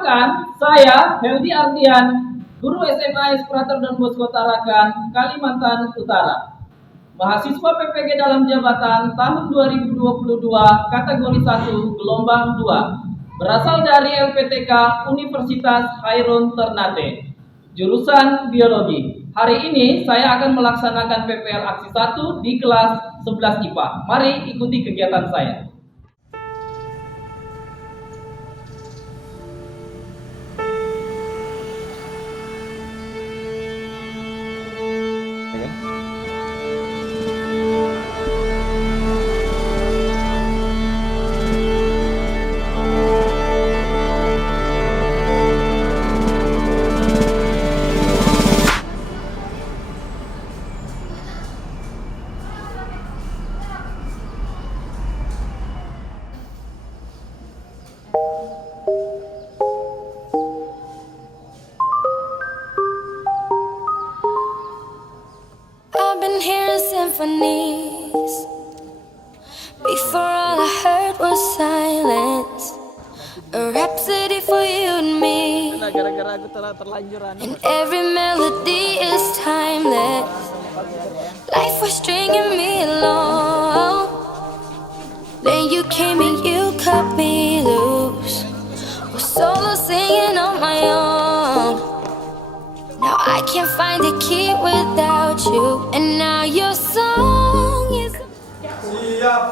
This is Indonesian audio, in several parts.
Perkenalkan, saya Heldi Ardian, guru SMA Prater Don Bosco Tarakan, Kalimantan Utara. Mahasiswa PPG dalam jabatan tahun 2022, kategori 1, gelombang 2. Berasal dari LPTK Universitas Hairun Ternate. Jurusan Biologi. Hari ini saya akan melaksanakan PPL Aksi 1 di kelas 11 IPA. Mari ikuti kegiatan saya. Symphonies. Before all I heard was silence, a rhapsody for you and me. And every melody is timeless. Life was stringing me along. Then you came and you cut me loose. Was solo singing on my own. Now I can't find a key without you. And now your song is... Siap.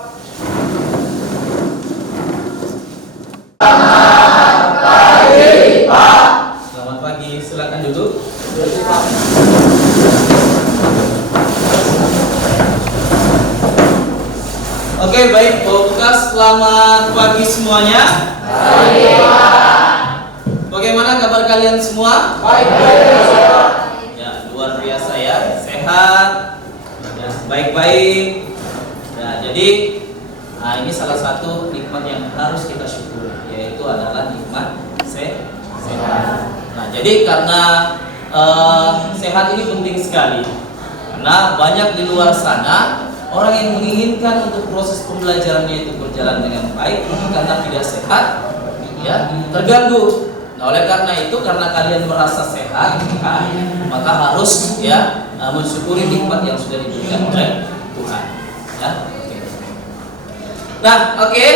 Selamat pagi, silakan duduk. Oke, baik, Bapak. Selamat pagi semuanya. Pagi, Pak. Bagaimana kabar kalian semua? Baik. Ya, luar biasa ya, sehat, ya, baik-baik. Nah, jadi ini salah satu nikmat yang harus kita syukuri, yaitu adalah nikmat sehat. Nah, jadi karena sehat ini penting sekali, karena banyak di luar sana orang yang menginginkan untuk proses pembelajarannya itu berjalan dengan baik, karena tidak sehat, ya terganggu. Nah, oleh karena itu, karena kalian merasa sehat, maka harus ya mensyukuri nikmat yang sudah diberikan oleh Tuhan. Ya. Nah, oke.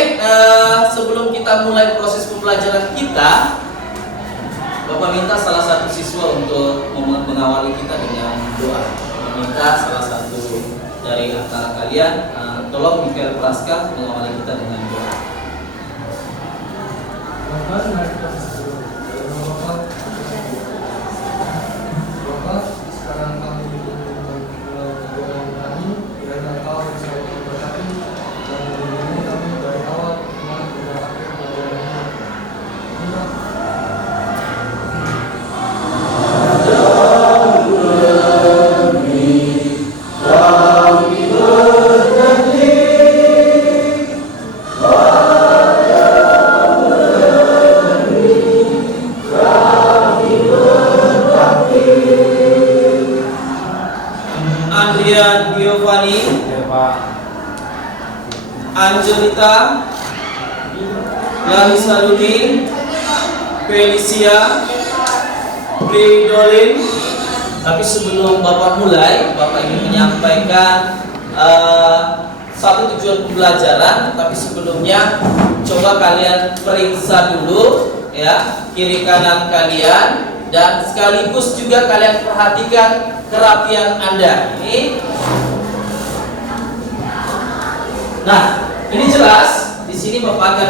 Sebelum kita mulai proses pembelajaran kita, Bapak minta salah satu siswa untuk mengawali kita dengan doa. Meminta salah satu dari antara kalian, tolong Mikael Praska mengawali kita dengan doa. Bapak, mari kita bersyukur. Bapak, sekarang kami memulai kami, kiranya Engkau bisa memberkati dan melindungi kami dari awal hingga akhir pelajaran ini. Andrian Giovanni, Angelita, Larissa Ludi, Felicia, Pridolin. Tapi sebelum Bapak mulai, Bapak ingin menyampaikan satu tujuan pembelajaran. Tapi sebelumnya, coba kalian periksa dulu ya kiri kanan kalian, dan sekaligus juga kalian perhatikan kerapian Anda. Nah, ini jelas di sini Bapak akan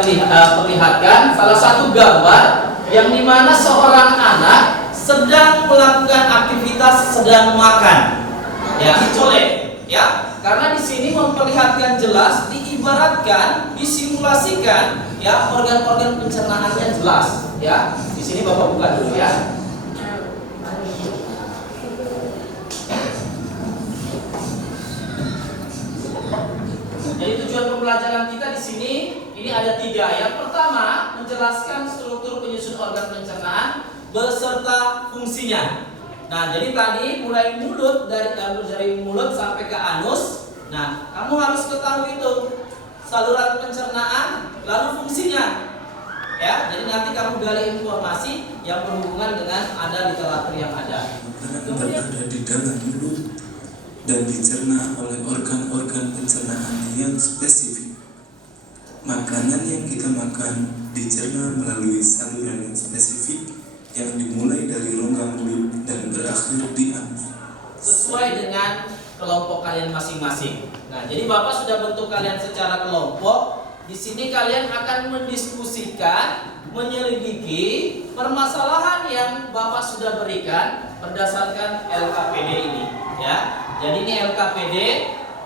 perlihatkan salah satu gambar yang dimana seorang anak sedang melakukan aktivitas sedang makan. Ya, colek. Ya, karena di sini memperlihatkan jelas, diibaratkan, disimulasikan, ya organ-organ pencernaannya jelas. Ya, di sini Bapak buka dulu ya. Jadi tujuan pembelajaran kita di sini ini ada 3. Yang pertama, menjelaskan struktur penyusun organ pencernaan beserta fungsinya. Nah, jadi tadi mulai mulut dari mulut sampai ke anus. Nah, kamu harus ketahui itu saluran pencernaan, lalu fungsinya. Ya, jadi nanti kamu gali informasi yang berhubungan dengan ada literatur yang ada. Makanan berada di dalam mulut dan dicerna oleh organ-organ pencernaan yang spesifik. Makanan yang kita makan dicerna melalui saluran yang spesifik yang dimulai dari rongga mulut dan berakhir di anus. Sesuai dengan kelompok kalian masing-masing. Nah, jadi Bapak sudah bentuk kalian secara kelompok. Di sini kalian akan mendiskusikan, menyelidiki permasalahan yang Bapak sudah berikan berdasarkan LKPD ini, ya. Jadi ini LKPD,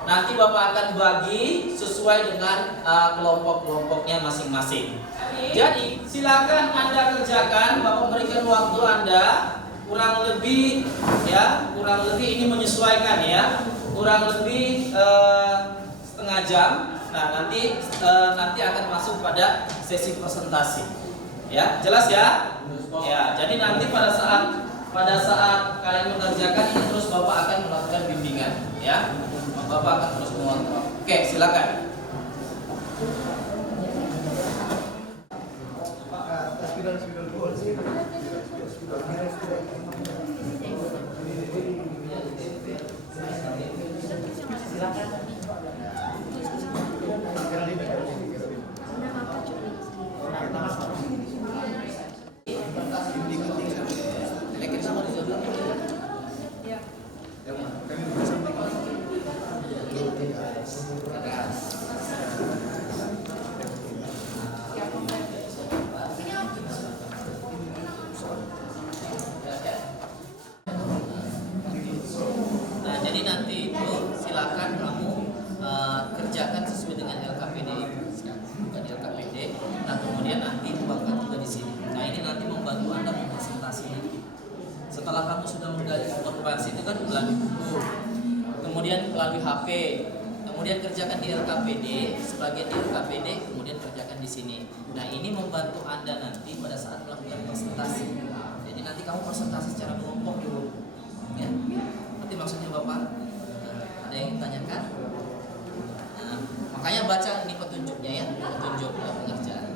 nanti Bapak akan bagi sesuai dengan kelompok-kelompoknya masing-masing. Jadi silakan Anda kerjakan, Bapak berikan waktu Anda kurang lebih ini menyesuaikan ya, kurang lebih setengah jam. Nah, nanti akan masuk pada sesi presentasi. Ya, jelas ya? Ya, jadi nanti pada saat kalian mengerjakan ini terus Bapak akan melakukan bimbingan, ya. Bapak akan terus mengontrol. Oke, silakan. Kerjakan sesuai dengan LKPD itu, bukan LKPD. Nah, kemudian nanti tuangkan juga di sini. Nah, ini nanti membantu Anda mempresentasi nanti. Setelah kamu sudah menggali informasi itu kan melalui buku, kemudian melalui HP, kemudian kerjakan di LKPD, sebagian di LKPD, kemudian kerjakan di sini. Nah, ini membantu Anda nanti pada saat melakukan presentasi. Jadi nanti kamu presentasi secara kelompok dulu, ya. Nanti maksudnya Bapak, ada yang ditanyakan? Makanya baca ini petunjuknya ya, petunjuk pengerjaan.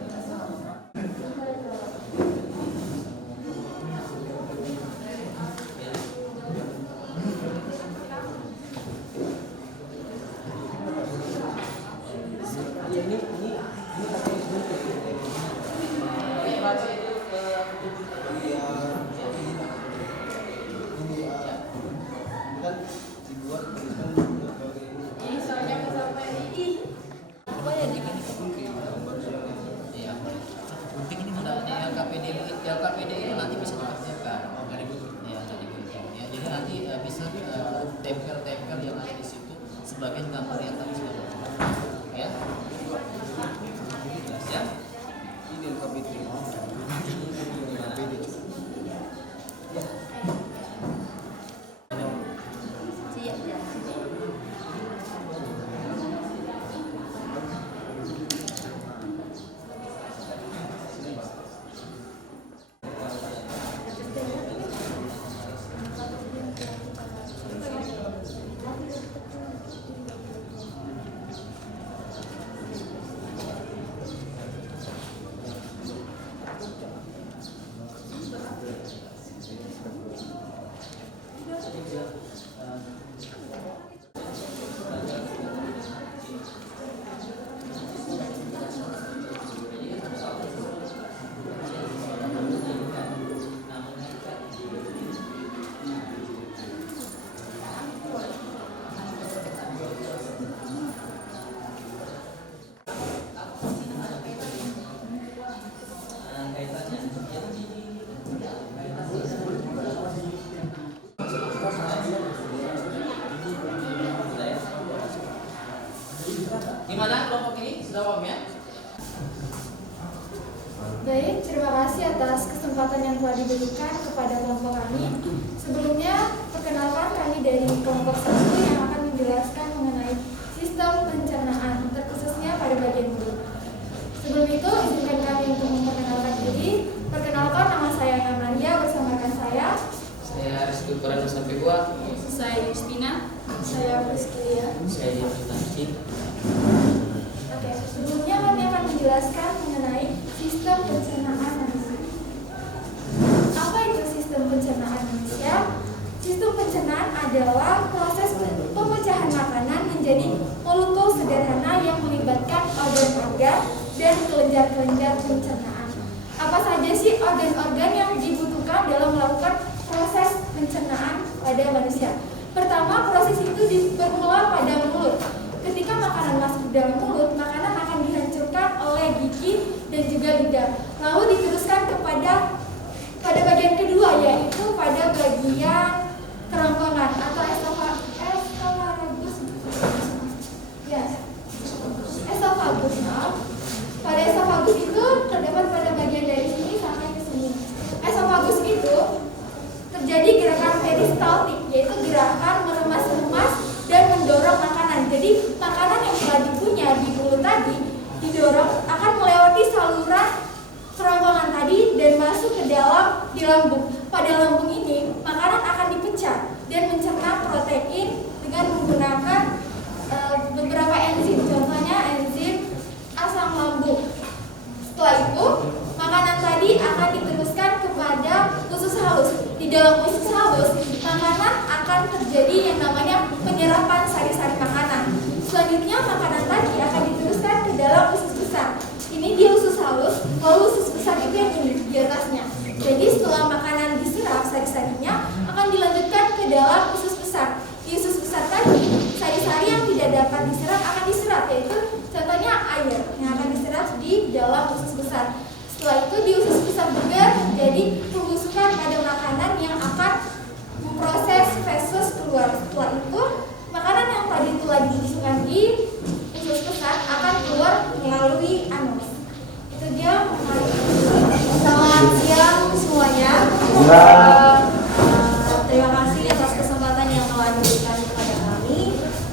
LKPD itu nanti bisa dikerjakan. Ya, jadi nanti bisa tempel-tempel yang ada di situ sebagian gambar yang tadi sudah berjalan. Ya. Jelas ya? Ini LKPD. Gimana kelompok ini? Sudah paham ya? Baik, terima kasih atas kesempatan yang telah diberikan kepada kelompok kami. Sebelumnya, perkenalkan kami dari kelompok 1 yang akan menjelaskan mengenai sistem pencernaan, terkhususnya pada bagian mulut. Sebelum itu, izinkan kami untuk memperkenalkan diri. Perkenalkan, nama saya Ana Maria bersama rekan saya. Saya Rizky Ukuran Nusa Pegua. Saya Justina. Saya Priscilia. Saya Dian Fitansi. Oke, sebelumnya kami akan menjelaskan mengenai sistem pencernaan manusia. Apa itu sistem pencernaan manusia? Sistem pencernaan adalah proses pemecahan makanan menjadi molekul sederhana yang melibatkan organ-organ dan kelenjar-kelenjar pencernaan. Apa saja sih organ-organ yang dibutuhkan dalam melakukan proses pencernaan pada manusia? Pertama, proses itu bermula pada mulut. Ketika makanan masuk ke dalam mulut, makanan akan dihancurkan oleh gigi dan juga lidah. Lalu diteruskan pada bagian kedua, yaitu pada bagian kerongkongan atau esofagus. Esofagus. Pada esofagus itu terdapat pada bagian dari sini sampai ke sini. Esofagus itu terjadi gerakan peristaltik, yaitu gerakan meremas-remas dan mendorong makanan. Jadi makanan yang telah dikunyah di mulut tadi didorong akan melewati saluran kerongkongan tadi dan masuk ke dalam di lambung. Pada lambung ini makanan akan dipecah dan mencerna protein dengan menggunakan beberapa enzim, contohnya enzim asam lambung. Setelah itu makanan tadi akan diteruskan kepada usus halus. Di dalam usus halus makanan akan terjadi yang namanya penyerapan sari-sari makanan. Selanjutnya makanan tadi akan diteruskan ke dalam usus besar. Ini di usus halus, lalu usus besar itu yang di atasnya. Jadi setelah makanan diserap sari-sarinya akan dilanjutkan ke dalam usus besar. Di usus besar tadi sari-sari yang tidak dapat diserap akan diserap, yaitu contohnya air yang akan diserap di dalam usus besar. Setelah itu di usus besar juga terjadi pembusukan pada makanan yang akan memproses feses keluar. Setelah itu makanan yang tadi telah dibusukkan di usus besar akan keluar melalui anus. Itu dia. Selamat siang semuanya. Terima kasih atas kesempatan yang telah diberikan kepada kami,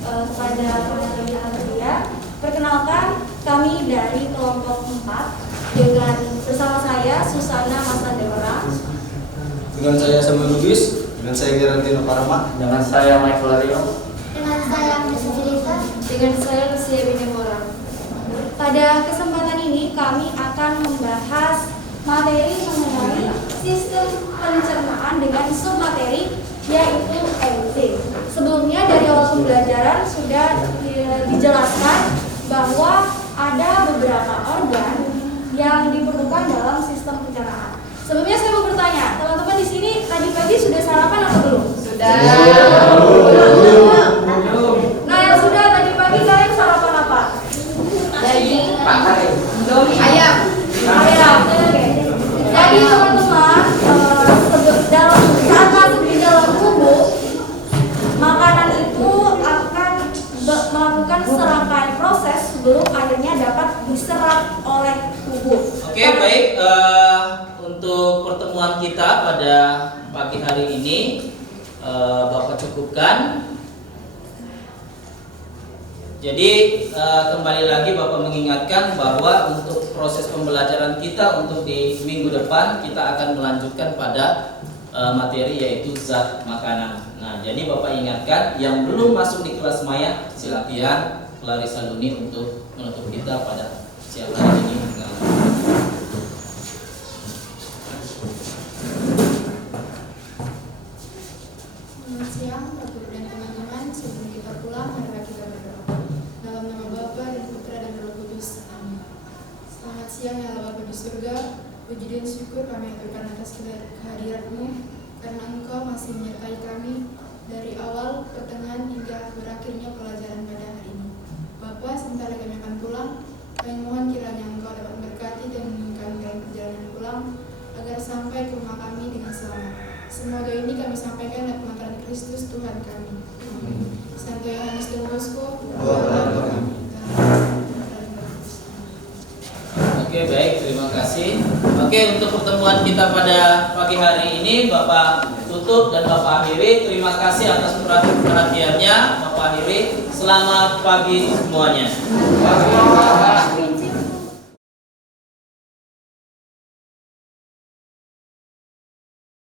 kepada panitia Adria. Perkenalkan, kami dari kelompok 4 dengan bersama saya Susana Masandewara, Dengan saya Samuel Lubis, dengan saya Geraldino Parama, Dengan saya Michael Aryo. dengan saya Mesa Jelita, dengan saya Lucia Binemora. Pada kesempatan ini kami akan membahas materi mengenai sistem pencernaan dengan submateri yaitu enzim. Sebelumnya dari awal pembelajaran sudah dijelaskan bahwa ada beberapa organ yang diperlukan dalam sistem pencernaan. Sebelumnya saya mau bertanya, teman-teman di sini tadi pagi sudah sarapan atau belum? Sudah. Nah, yang sudah tadi pagi kalian sarapan apa? Daging, ayam. Jadi teman-teman, saat masuk di dalam tubuh, makanan itu akan melakukan serangkaian proses sebelum akhirnya dapat diserap oleh tubuh. Oke, baik. Untuk pertemuan kita pada pagi hari ini, Bapak cukupkan. Jadi kembali lagi Bapak mengingatkan bahwa untuk proses pembelajaran kita untuk di minggu depan kita akan melanjutkan pada materi yaitu zat makanan. Nah, jadi Bapak ingatkan yang belum masuk di kelas maya silakan Clarissa Luni untuk menutup kita pada siang hari ini. Selamat siang, Bapak dan teman-teman. Sebelum kita pulang, marilah kita berdoa. Dalam nama Bapa dan Putra dan Roh Kudus. Amin. Selamat siang ya Allah Bapa di surga. Puji dan syukur kami aturkan atas kehadiran-Mu, karena Engkau masih menyertai kami dari awal, pertengahan hingga berakhirnya pelajaran pada hari ini. Bapa, sebentar lagi kami akan pulang. Kami mohon kiranya Engkau dapat memberkati dan menuntun kami dalam perjalanan pulang, agar sampai ke rumah kami dengan selamat. Semoga ini kami sampaikan dalam pengantaran Kristus Tuhan kami. Santo Yohanes dan Bosco. Oke, baik, terima kasih. Oke, untuk pertemuan kita pada pagi hari ini Bapak tutup dan Bapak akhiri. Terima kasih atas perhatiannya Bapak akhiri. Selamat pagi semuanya.